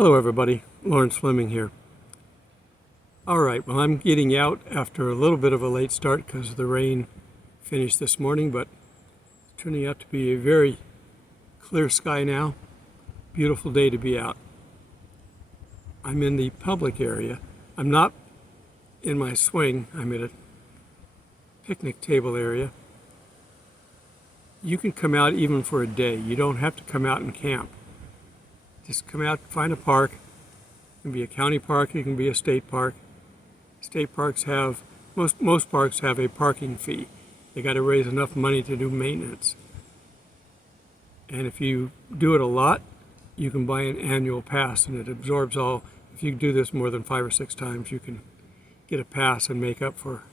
Hello everybody, Lawrence Fleming here. Alright, well I'm getting out after a little bit of a late start because the rain finished this morning, but it's turning out to be a very clear sky now. Beautiful day to be out. I'm in the public area. I'm not in my swing, I'm at a picnic table area. You can come out even for a day. You don't have to come out and camp. Just come out, find a park. It can be a county park, it can be a state park. State parks have, most parks have a parking fee. They got to raise enough money to do maintenance. And if you do it a lot, you can buy an annual pass and it absorbs all. If you do this more than 5 or 6 times, you can get a pass and make up for.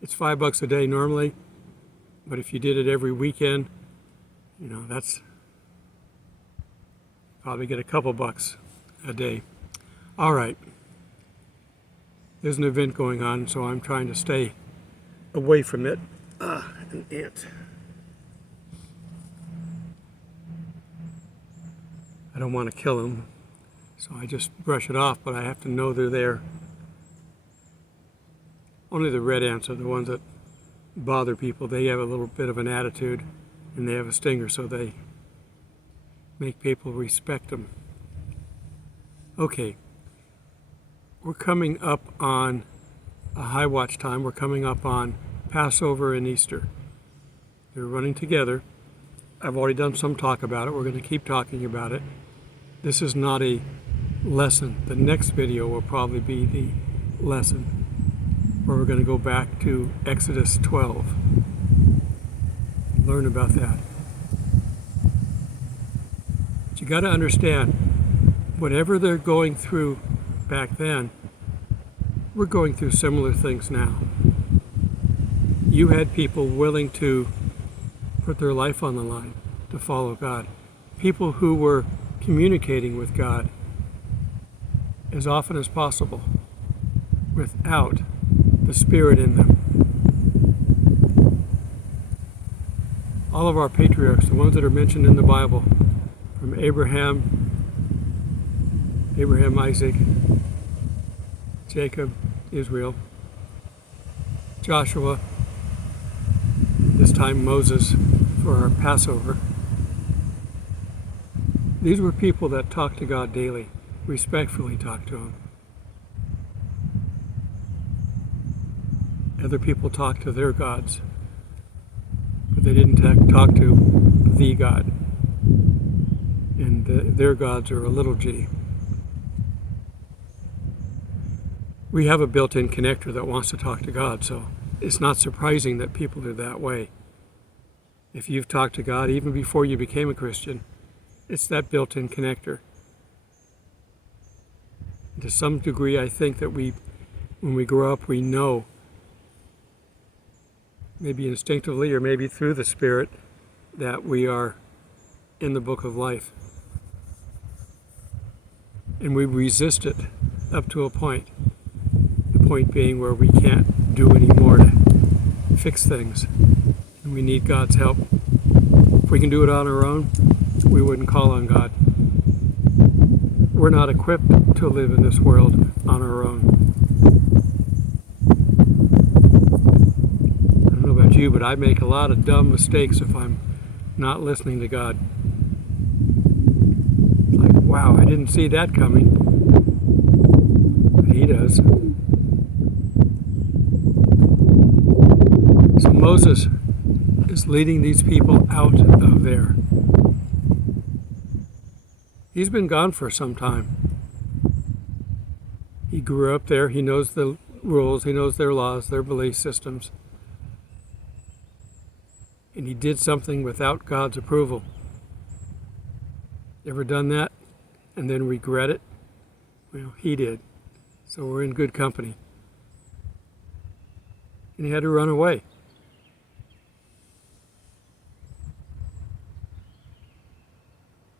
It's $5 a day normally, but if you did it every weekend, that's probably get a couple bucks a day. All right. There's an event going on, so I'm trying to stay away from it. An ant. I don't want to kill them, so I just brush it off, but I have to know they're there. Only the red ants are the ones that bother people. They have a little bit of an attitude, and they have a stinger, so they make people respect them. Okay, we're coming up on a high watch time. We're coming up on Passover and Easter. They're running together. I've already done some talk about it. We're going to keep talking about it. This is not a lesson. The next video will probably be the lesson, where we're going to go back to Exodus 12. Learn about that. You got to understand, whatever they're going through back then, we're going through similar things now. You had people willing to put their life on the line to follow God. People who were communicating with God as often as possible without the Spirit in them. All of our patriarchs, the ones that are mentioned in the Bible, from Abraham, Isaac, Jacob, Israel, Joshua, this time Moses for our Passover. These were people that talked to God daily, respectfully talked to Him. Other people talked to their gods, but they didn't talk to the God. And their gods are a little g. We have a built-in connector that wants to talk to God, so it's not surprising that people are that way. If you've talked to God even before you became a Christian, it's that built-in connector. To some degree, I think that when we grow up, we know, maybe instinctively or maybe through the Spirit, that we are in the book of life. And we resist it up to a point. The point being where we can't do any more to fix things. And we need God's help. If we can do it on our own, we wouldn't call on God. We're not equipped to live in this world on our own. I don't know about you, but I make a lot of dumb mistakes if I'm not listening to God. Like, wow, I didn't see that coming. But He does. So Moses is leading these people out of there. He's been gone for some time. He grew up there. He knows the rules. He knows their laws, their belief systems. And he did something without God's approval. Ever done that and then regret it? Well, he did. So we're in good company. And he had to run away.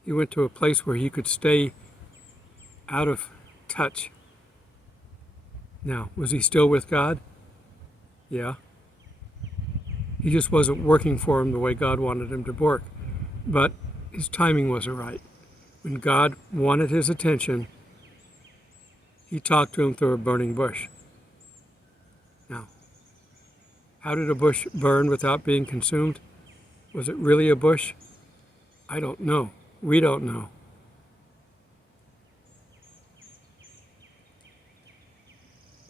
He went to a place where he could stay out of touch. Now, was he still with God? Yeah. He just wasn't working for him the way God wanted him to work. But his timing wasn't right. When God wanted his attention, he talked to him through a burning bush. Now, how did a bush burn without being consumed? Was it really a bush? I don't know. We don't know.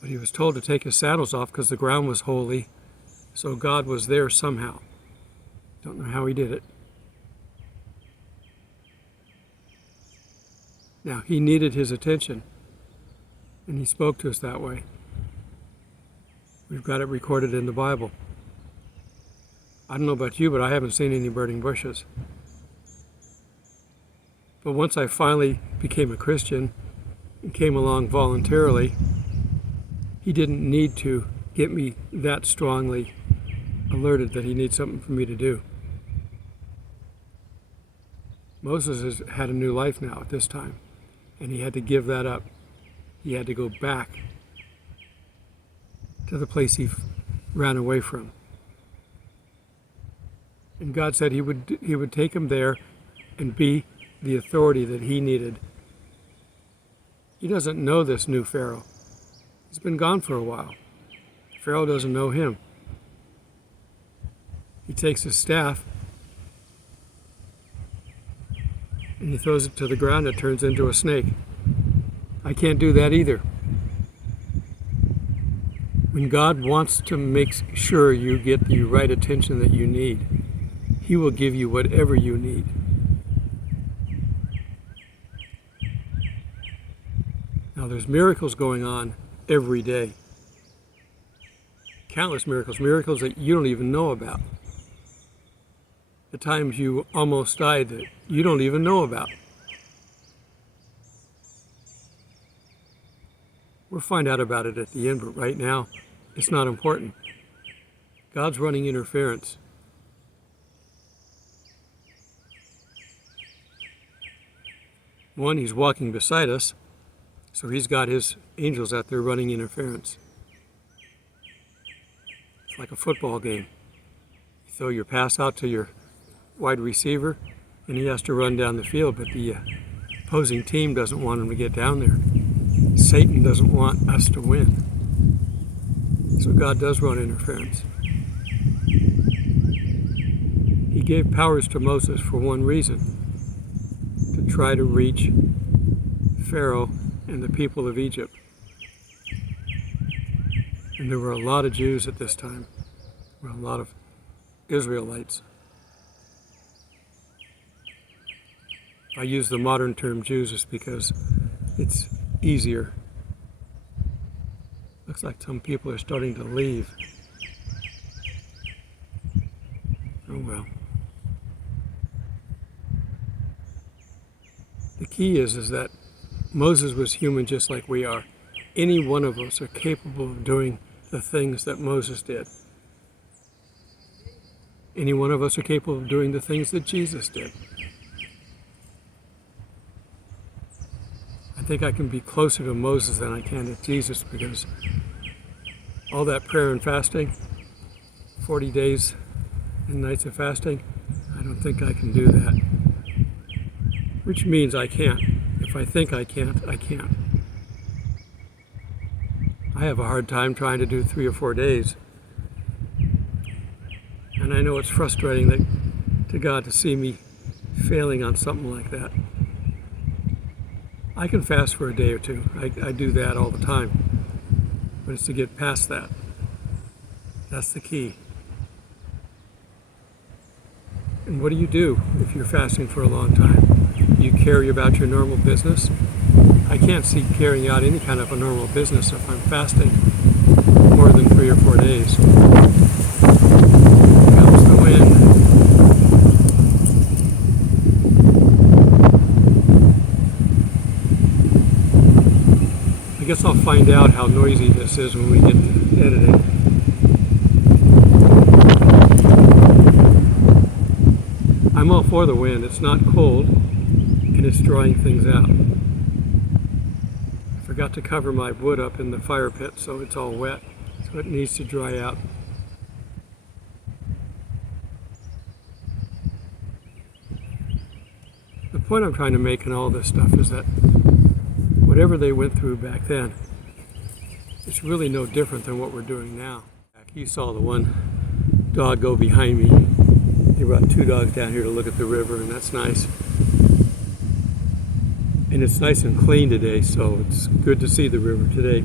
But he was told to take his sandals off because the ground was holy, so God was there somehow. Don't know how he did it. Now, he needed his attention, and he spoke to us that way. We've got it recorded in the Bible. I don't know about you, but I haven't seen any burning bushes. But once I finally became a Christian and came along voluntarily, he didn't need to get me that strongly alerted that he needs something for me to do. Moses has had a new life now at this time, and he had to give that up. He had to go back to the place he ran away from. And God said he would take him there and be the authority that he needed. He doesn't know this new Pharaoh. He's been gone for a while. Pharaoh doesn't know him. He takes his staff and he throws it to the ground. It turns into a snake. I can't do that either. When God wants to make sure you get the right attention that you need, he will give you whatever you need. Now there's miracles going on every day. Countless miracles, miracles that you don't even know about. The times you almost died that you don't even know about. We'll find out about it at the end, but right now, it's not important. God's running interference. One, he's walking beside us, so he's got his angels out there running interference. It's like a football game. You throw your pass out to your wide receiver, and he has to run down the field, but the opposing team doesn't want him to get down there. Satan doesn't want us to win. So God does run interference. He gave powers to Moses for one reason, to try to reach Pharaoh and the people of Egypt. And there were a lot of Jews at this time. There were a lot of Israelites. I use the modern term Jews just because it's easier. Looks like some people are starting to leave. Oh well. The key is that Moses was human just like we are. Any one of us are capable of doing the things that Moses did. Any one of us are capable of doing the things that Jesus did. I think I can be closer to Moses than I can to Jesus because all that prayer and fasting, 40 days and nights of fasting, I don't think I can do that. Which means I can't. If I think I can't, I can't. I have a hard time trying to do 3 or 4 days. And I know it's frustrating to God to see me failing on something like that. I can fast for a day or two. I do that all the time. But it's to get past that. That's the key. And what do you do if you're fasting for a long time? You carry about your normal business? I can't see carrying out any kind of a normal business if I'm fasting more than 3 or 4 days. Here comes the wind. I guess I'll find out how noisy this is when we get to editing. I'm all for the wind. It's not cold and it's drying things out. I forgot to cover my wood up in the fire pit so it's all wet, so it needs to dry out. The point I'm trying to make in all this stuff is that whatever they went through back then, it's really no different than what we're doing now. You saw the one dog go behind me. They brought 2 dogs down here to look at the river, and that's nice. And it's nice and clean today, so it's good to see the river today.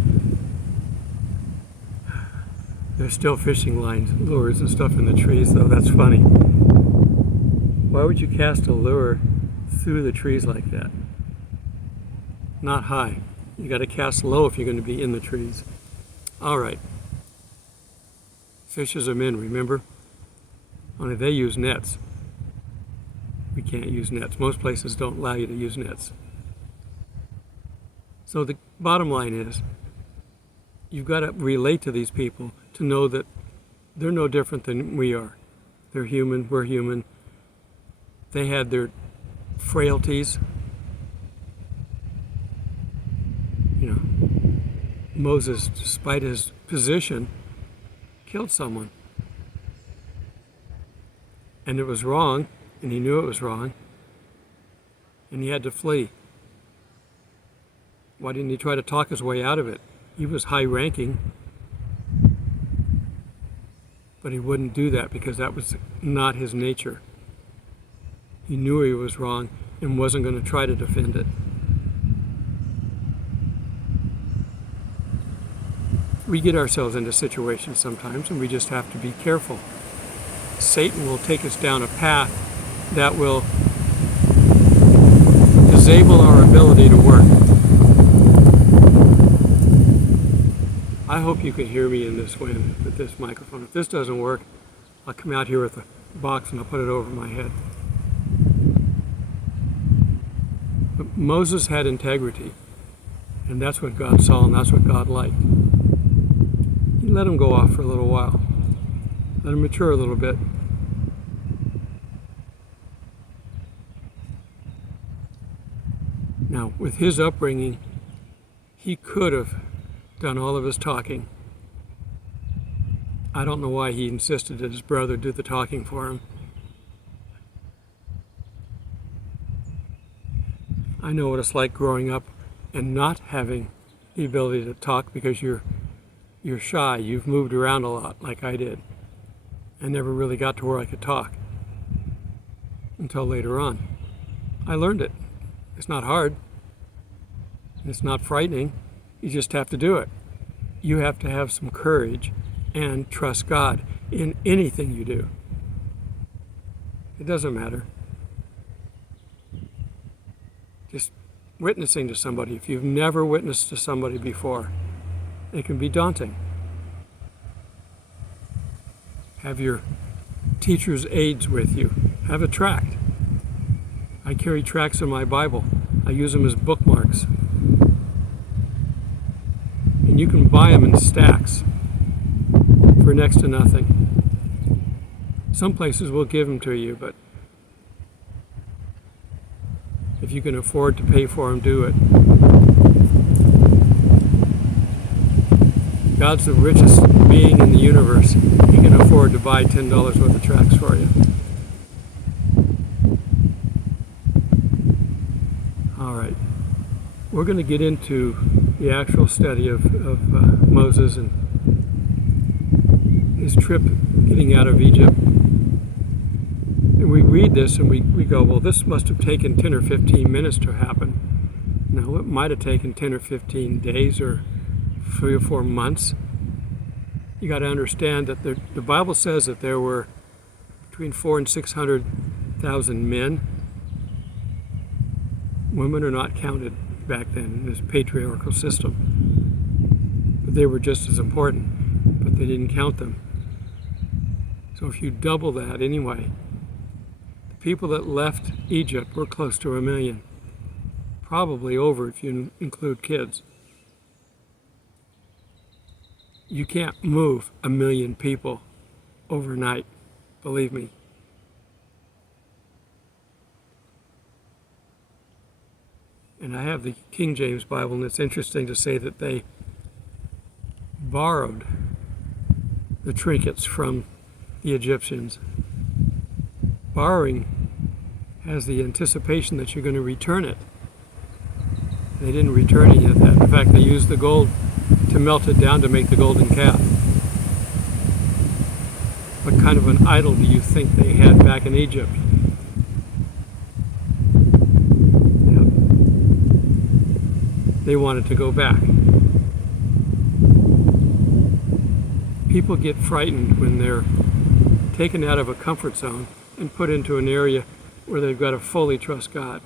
There's still fishing lines, lures and stuff in the trees, though. That's funny. Why would you cast a lure through the trees like that? Not high. You got to cast low if you're going to be in the trees. All right. Fishers are men, remember? Only they use nets. We can't use nets. Most places don't allow you to use nets. So the bottom line is, you've got to relate to these people to know that they're no different than we are. They're human, we're human. They had their frailties. You know, Moses, despite his position, killed someone. And it was wrong, and he knew it was wrong, and he had to flee. Why didn't he try to talk his way out of it? He was high-ranking, but he wouldn't do that because that was not his nature. He knew he was wrong and wasn't going to try to defend it. We get ourselves into situations sometimes, and we just have to be careful. Satan will take us down a path that will disable our ability to work. I hope you can hear me in this wind with this microphone. If this doesn't work, I'll come out here with a box and I'll put it over my head. But Moses had integrity, and that's what God saw, and that's what God liked. He let him go off for a little while. Let him mature a little bit. Now, with his upbringing, he could have done all of his talking. I don't know why he insisted that his brother do the talking for him. I know what it's like growing up and not having the ability to talk because you're shy. You've moved around a lot like I did. I never really got to where I could talk until later on. I learned it. It's not hard. It's not frightening. You just have to do it. You have to have some courage and trust God in anything you do. It doesn't matter. Just witnessing to somebody. If you've never witnessed to somebody before, it can be daunting. Have your teacher's aids with you. Have a tract. I carry tracts in my Bible. I use them as bookmarks. And you can buy them in stacks for next to nothing. Some places will give them to you, but if you can afford to pay for them, do it. God's the richest being in the universe. He can afford to buy $10 worth of tracts for you. All right. We're going to get into the actual study of Moses and his trip getting out of Egypt. And we read this and we go, well, this must have taken 10 or 15 minutes to happen. No, it might have taken 10 or 15 days or 3 or 4 months. You got to understand that the Bible says that there were between 400,000 and 600,000 men. Women are not counted back then in this patriarchal system. But they were just as important, but they didn't count them. So if you double that anyway, the people that left Egypt were close to 1 million. Probably over if you include kids. You can't move 1 million people overnight, believe me. And I have the King James Bible, and it's interesting to say that they borrowed the trinkets from the Egyptians. Borrowing has the anticipation that you're going to return it. They didn't return any of that. In fact, they used the gold to melt it down to make the golden calf. What kind of an idol do you think they had back in Egypt? Yep. They wanted to go back. People get frightened when they're taken out of a comfort zone and put into an area where they've got to fully trust God.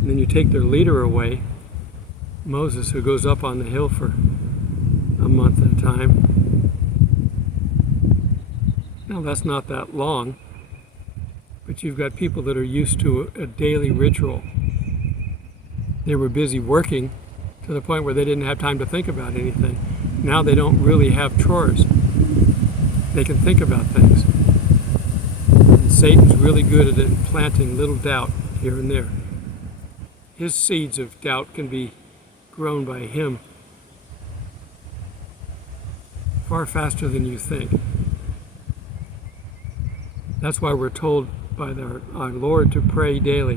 And then you take their leader away, Moses, who goes up on the hill for a month at a time. Now, that's not that long, but you've got people that are used to a daily ritual. They were busy working to the point where they didn't have time to think about anything. Now they don't really have chores. They can think about things. And Satan's really good at it, planting little doubt here and there. His seeds of doubt can be grown by him far faster than you think. That's why we're told by our Lord to pray daily.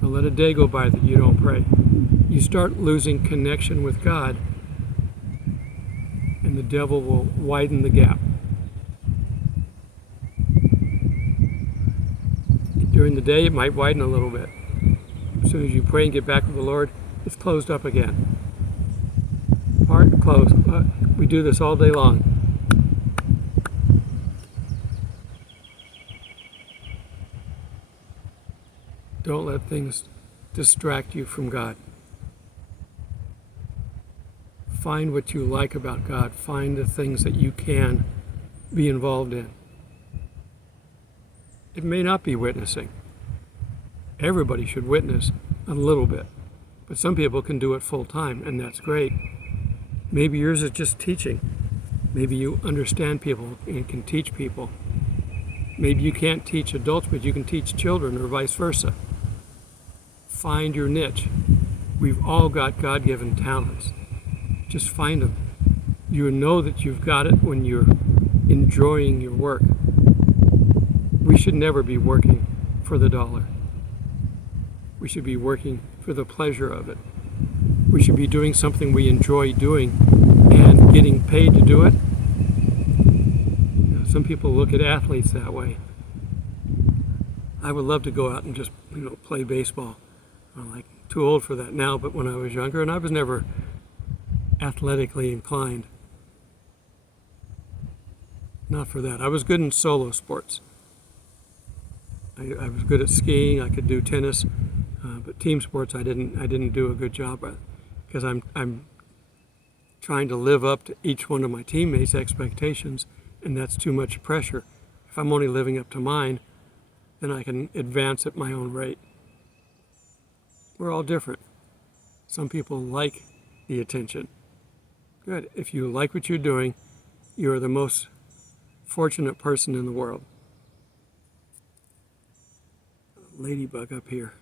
Don't let a day go by that you don't pray. You start losing connection with God, and the devil will widen the gap. During the day, it might widen a little bit. As soon as you pray and get back with the Lord, it's closed up again. Part closed. We do this all day long. Don't let things distract you from God. Find what you like about God. Find the things that you can be involved in. It may not be witnessing. Everybody should witness a little bit. But some people can do it full time, and that's great. Maybe yours is just teaching. Maybe you understand people and can teach people. Maybe you can't teach adults, but you can teach children, or vice versa. Find your niche. We've all got God-given talents. Just find them. You know that you've got it when you're enjoying your work. We should never be working for the dollar. We should be working for the pleasure of it. We should be doing something we enjoy doing and getting paid to do it. Some people look at athletes that way. I would love to go out and just, play baseball. I'm like too old for that now, but when I was younger, and I was never athletically inclined. Not for that. I was good in solo sports. I was good at skiing. I could do tennis, but team sports I didn't do a good job at, because I'm trying to live up to each one of my teammates' expectations, and that's too much pressure. If I'm only living up to mine, then I can advance at my own rate. We're all different. Some people like the attention. Good. If you like what you're doing, you're the most fortunate person in the world. Ladybug up here.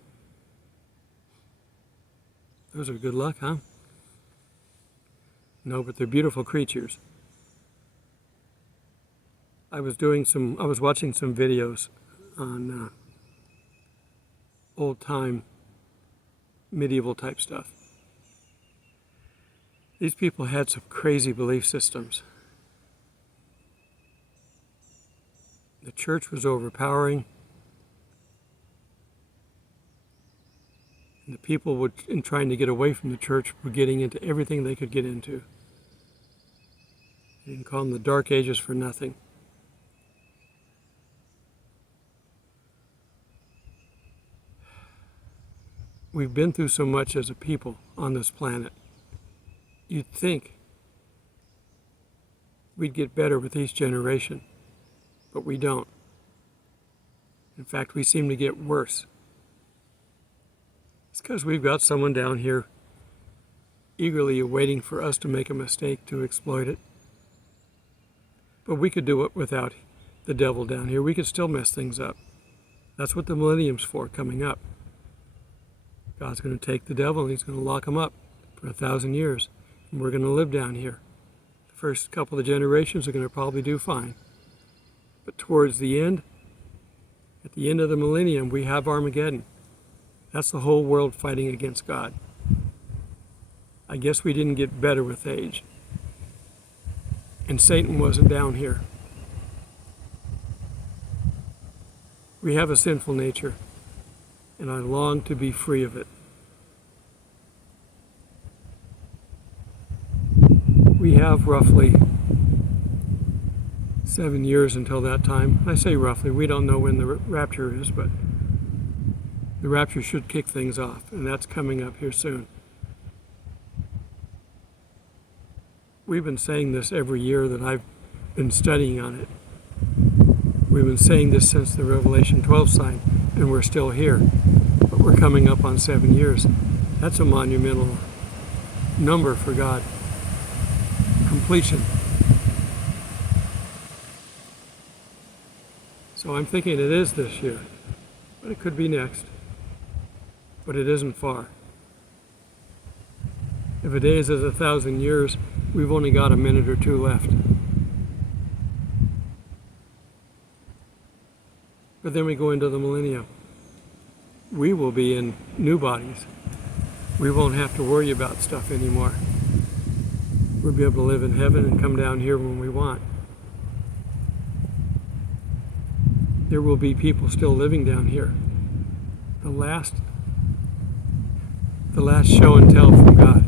Those are good luck, huh? No, but they're beautiful creatures. I was watching some videos on old-time medieval type stuff. These people had some crazy belief systems. The church was overpowering. And the people in trying to get away from the church were getting into everything they could get into. You can call them the Dark Ages for nothing. We've been through so much as a people on this planet. You'd think we'd get better with each generation, but we don't. In fact, we seem to get worse. It's because we've got someone down here eagerly awaiting for us to make a mistake to exploit it. But we could do it without the devil down here. We could still mess things up. That's what the millennium's for, coming up. God's going to take the devil and he's going to lock him up for 1,000 years. And we're going to live down here. The first couple of generations are going to probably do fine. But towards the end, At the end of the millennium, we have Armageddon. That's the whole world fighting against God. I guess we didn't get better with age. And Satan wasn't down here. We have a sinful nature, and I long to be free of it. We have roughly 7 years until that time. I say roughly, we don't know when the rapture is, but the rapture should kick things off, and that's coming up here soon. We've been saying this every year that I've been studying on it. We've been saying this since the Revelation 12 sign, and we're still here. But we're coming up on 7 years. That's a monumental number for God. Completion. So I'm thinking it is this year, but it could be next. But it isn't far. If a day is as 1,000 years, we've only got a minute or two left. But then we go into the millennium. We will be in new bodies. We won't have to worry about stuff anymore. We'll be able to live in heaven and come down here when we want. There will be people still living down here. The last show and tell from God.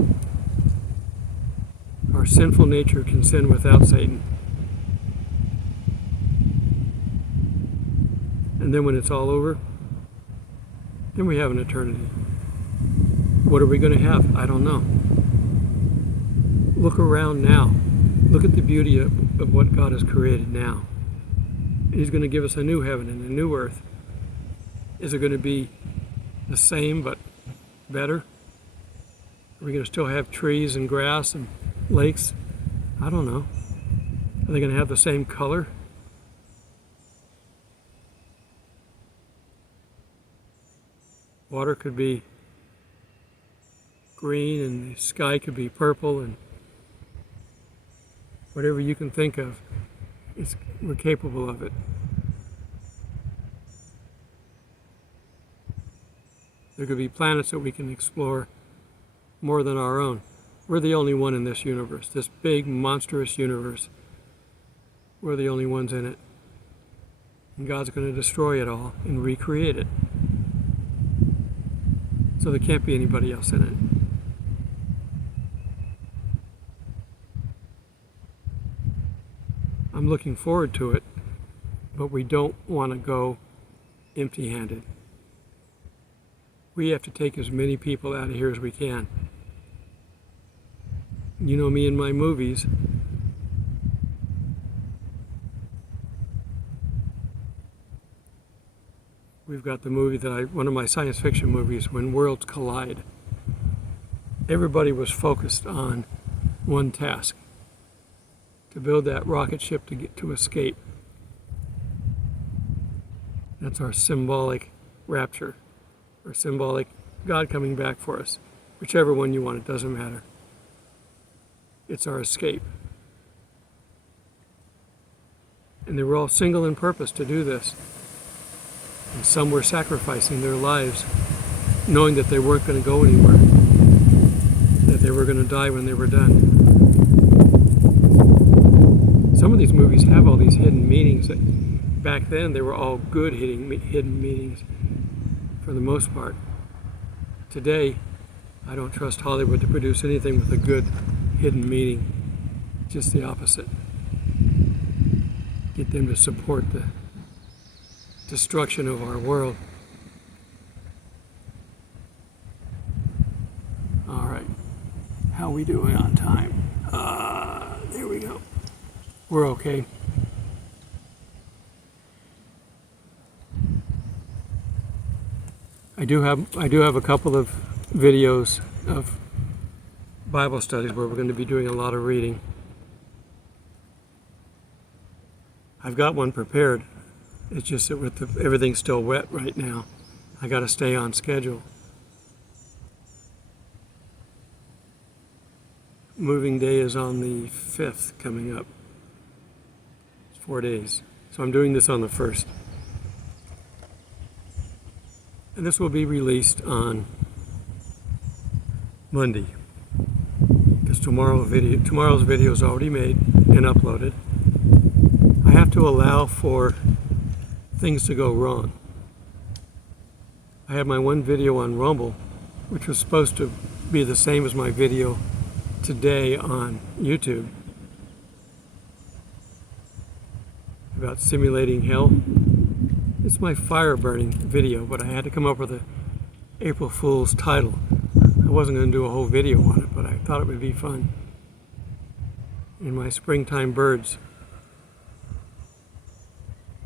Our sinful nature can sin without Satan. And then when it's all over, then we have an eternity. What are we going to have? I don't know. Look around now. Look at the beauty of what God has created now. He's going to give us a new heaven and a new earth. Is it going to be the same but better? Are we going to still have trees and grass and lakes? I don't know. Are they going to have the same color? Water could be green and the sky could be purple, and whatever you can think of, we're capable of it. There could be planets that we can explore more than our own. We're the only one in this universe, this big, monstrous universe. We're the only ones in it. And God's going to destroy it all and recreate it. So there can't be anybody else in it. I'm looking forward to it, but we don't want to go empty-handed. We have to take as many people out of here as we can. You know me and my movies. We've got the movie one of my science fiction movies, When Worlds Collide. Everybody was focused on one task, to build that rocket ship to escape. That's our symbolic rapture, or symbolic God coming back for us. Whichever one you want, it doesn't matter. It's our escape. And they were all single in purpose to do this. And some were sacrificing their lives, knowing that they weren't going to go anywhere, that they were going to die when they were done. Some of these movies have all these hidden meanings that back then they were all good hidden meanings for the most part. Today, I don't trust Hollywood to produce anything with a good hidden meaning, just the opposite. Get them to support the destruction of our world. All right, how are we doing on time? There we go. We're okay. I do have a couple of videos of Bible studies where we're going to be doing a lot of reading. I've got one prepared. It's just that with everything's still wet right now, I got to stay on schedule. Moving day is on the 5th coming up. 4 days. So I'm doing this on the 1st. And this will be released on Monday, because tomorrow's video is already made and uploaded. I have to allow for things to go wrong. I have my one video on Rumble, which was supposed to be the same as my video today on YouTube about simulating hell. It's my fire burning video, but I had to come up with a April Fool's title. I wasn't going to do a whole video on it, but I thought it would be fun. In my springtime birds.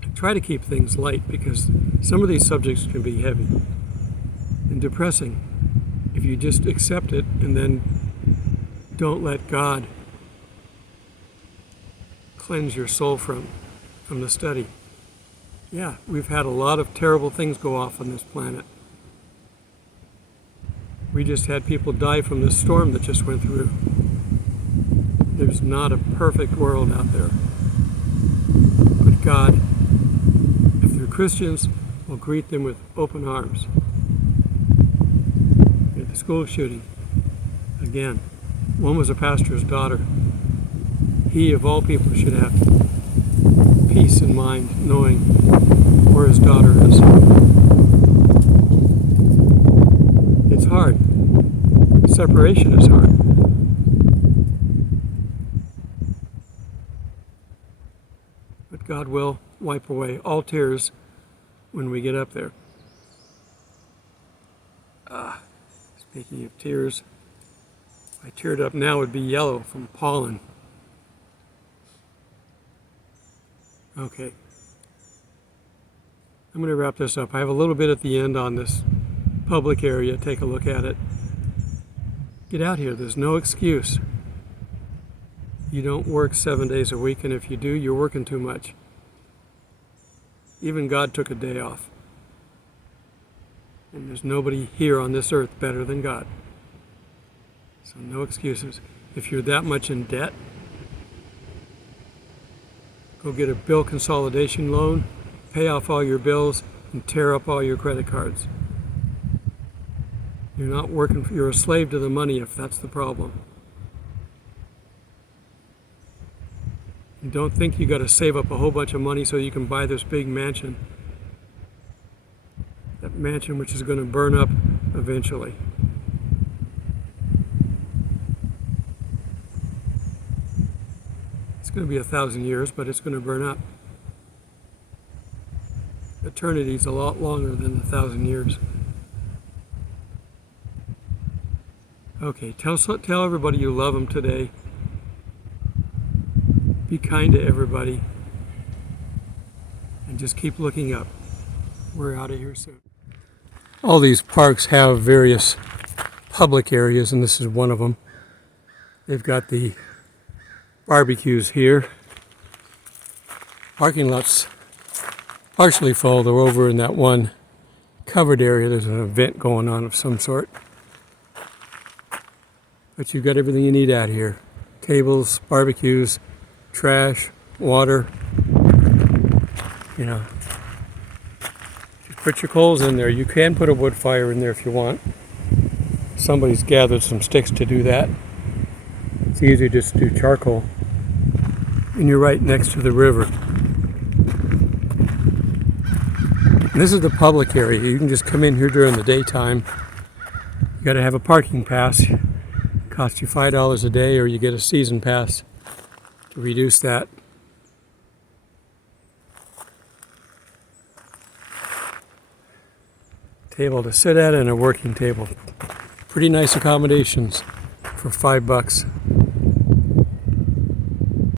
I try to keep things light because some of these subjects can be heavy and depressing if you just accept it and then don't let God cleanse your soul from the study. Yeah, we've had a lot of terrible things go off on this planet. We just had people die from this storm that just went through. There's not a perfect world out there. But God, if they're Christians, will greet them with open arms. At the school shooting, again, one was a pastor's daughter. He, of all people, should have peace in mind, knowing where his daughter is. It's hard. Separation is hard. But God will wipe away all tears when we get up there. Speaking of tears, if I teared up now, it would be yellow from pollen. Okay. I'm going to wrap this up. I have a little bit at the end on this public area. Take a look at it. Get out here. There's no excuse. You don't work 7 days a week, and if you do, you're working too much. Even God took a day off. And there's nobody here on this earth better than God. So no excuses. If you're that much in debt, go get a bill consolidation loan, pay off all your bills, and tear up all your credit cards. You're not working, you're a slave to the money if that's the problem. And don't think you got to save up a whole bunch of money so you can buy this big mansion. That mansion which is going to burn up eventually. It's going to be 1,000 years, but it's going to burn up. Eternity's a lot longer than 1,000 years. Okay, tell everybody you love them today. Be kind to everybody. And just keep looking up. We're out of here soon. All these parks have various public areas, and this is one of them. They've got the barbecues here. Parking lots partially full. They're over in that one covered area. There's an event going on of some sort. But you've got everything you need out here. Tables, barbecues, trash, water. You know, just put your coals in there. You can put a wood fire in there if you want. Somebody's gathered some sticks to do that. It's easy just to do charcoal. And you're right next to the river. And this is the public area. You can just come in here during the daytime. You got to have a parking pass. It costs you $5 a day, or you get a season pass to reduce that. Table to sit at and a working table. Pretty nice accommodations for $5.